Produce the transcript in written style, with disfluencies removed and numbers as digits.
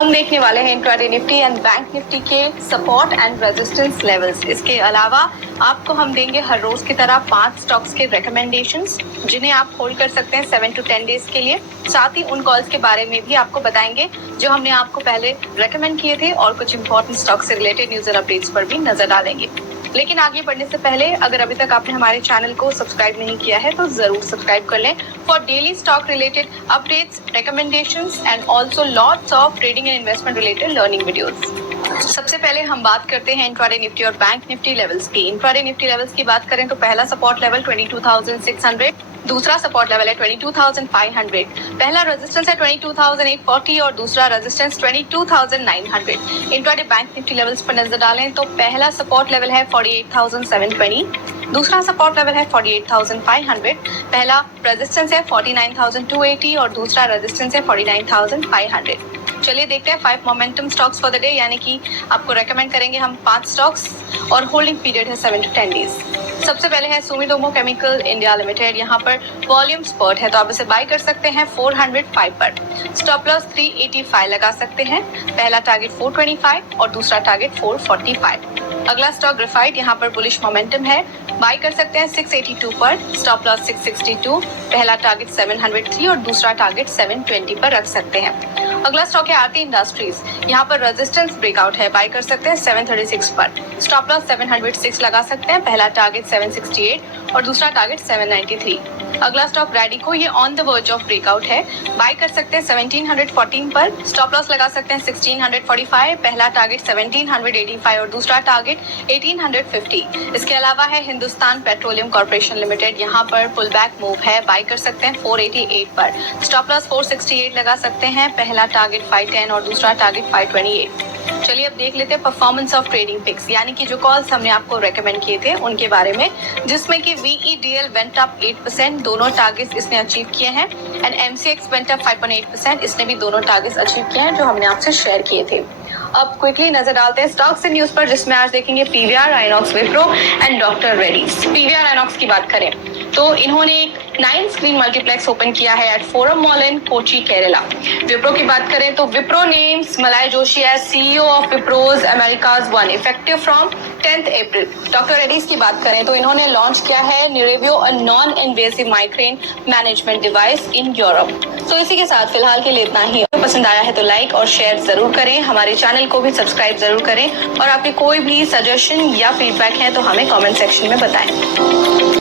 हम देखने वाले हैं intraday Nifty and bank Nifty के सपोर्ट एंड रेजिस्टेंस लेवल्स। इसके अलावा आपको हम देंगे हर रोज की तरह 5 स्टॉक्स के रिकमेंडेशंस जिन्हें आप होल्ड कर सकते हैं 7 to 10 डेज के लिए। साथ ही उन कॉल्स के बारे में भी आपको बताएंगे जो हमने आपको पहले रेकमेंड किए थे और कुछ इंपॉर्टेंट स्टॉक से रिलेटेड न्यूज और अपडेट्स पर भी नजर डालेंगे। लेकिन आगे बढ़ने से पहले अगर अभी तक आपने हमारे चैनल को सब्सक्राइब नहीं किया है तो जरूर सब्सक्राइब कर लें for daily stock related updates, recommendations and also lots of trading and investment related learning videos। सबसे पहले हम बात करते हैं इंट्राडे निफ्टी और बैंक निफ्टी लेवल्स की। इंट्राडे निफ्टी लेवल्स की बात करें तो पहला सपोर्ट लेवल 22,600, दूसरा सपोर्ट लेवल है 22,500, पहला रेजिस्टेंस है 22,840 और दूसरा resistance 22,900। Intraday bank Nifty levels पर नजर डालें तो पहला सपोर्ट लेवल है 48,720, दूसरा सपोर्ट लेवल है 48,500, पहला रेजिस्टेंस है 49,280 और दूसरा रेजिस्टेंस है 49,500। चलिए देखते हैं 5 momentum stocks for the day, यानी कि आपको रेकमेंड करेंगे हम 5 स्टॉक्स और होल्डिंग पीरियड है 7 to 10 डेज। सबसे पहले है सुमितोमो केमिकल इंडिया लिमिटेड। यहाँ पर वॉल्यूम स्पॉट है तो आप इसे बाय कर सकते हैं 405 पर। स्टॉप लॉस 385 लगा सकते हैं, पहला टारगेट 425 और दूसरा टारगेट 445। अगला स्टॉक ग्रेफाइट, यहाँ पर बुलिश मोमेंटम है, बाय कर सकते हैं 682 पर। स्टॉप लॉस 662, पहला टारगेट 703 और दूसरा टारगेट 720 पर रख सकते हैं। अगला स्टॉक है आरती इंडस्ट्रीज, यहाँ पर रेजिस्टेंस ब्रेकआउट है, बाय कर सकते हैं 736 पर। स्टॉप लॉस 706 लगा सकते हैं, पहला टारगेट 768 और दूसरा टारगेट 793। अगला स्टॉक रैडिको, ये on the verge of breakout है, बाय कर सकते हैं 1714 पर। स्टॉप लॉस लगा सकते हैं 1645, पहला टारगेट 1785 और दूसरा टारगेट 1850। इसके अलावा है हिंदुस्तान पेट्रोलियम कॉर्पोरेशन लिमिटेड, यहाँ पर पुल बैक मूव है, बाय कर सकते हैं 488 पर। स्टॉप लॉस 468 लगा सकते हैं, पहला टारगेट 510 और दूसरा टारगेट 528। चलिए अब देख लेते हैं परफॉर्मेंस ऑफ ट्रेडिंग पिक्स, यानी कि जो कॉल्स हमने आपको रेकमेंड किए थे उनके बारे में, जिसमें कि VEDL वेंट अप 8%, दोनों टारगेट्स इसने अचीव किए हैं, एंड MCX वेंट अप 5.8%, इसने भी दोनों टारगेट्स अचीव किए हैं जो हमने आपसे शेयर किए थे। अब क्विकली नजर डालते हैं स्टॉक्स एंड न्यूज पर, जिसमें आज देखेंगे PVR, INOX, Wipro and doctor Reddy's. PVR INOX की बात करें तो इन्होंने एक 9 स्क्रीन मल्टीप्लेक्स ओपन किया है at forum mall in Kochi, Kerala. Wipro की बात करें तो Wipro names Malay Joshi as CEO of Wipro's Americas 1 effective from 10th April. Doctor Reddy's की बात करें तो इन्होंने लॉन्च किया है Nerivio, a non invasive migraine management device in Europe. तो इसी के साथ फिलहाल के लिए इतना ही। पसंद आया है तो लाइक और शेयर जरूर करें, हमारे चैनल को भी सब्सक्राइब जरूर करें और आपके कोई भी सजेशन या फीडबैक है तो हमें कमेंट सेक्शन में बताएं।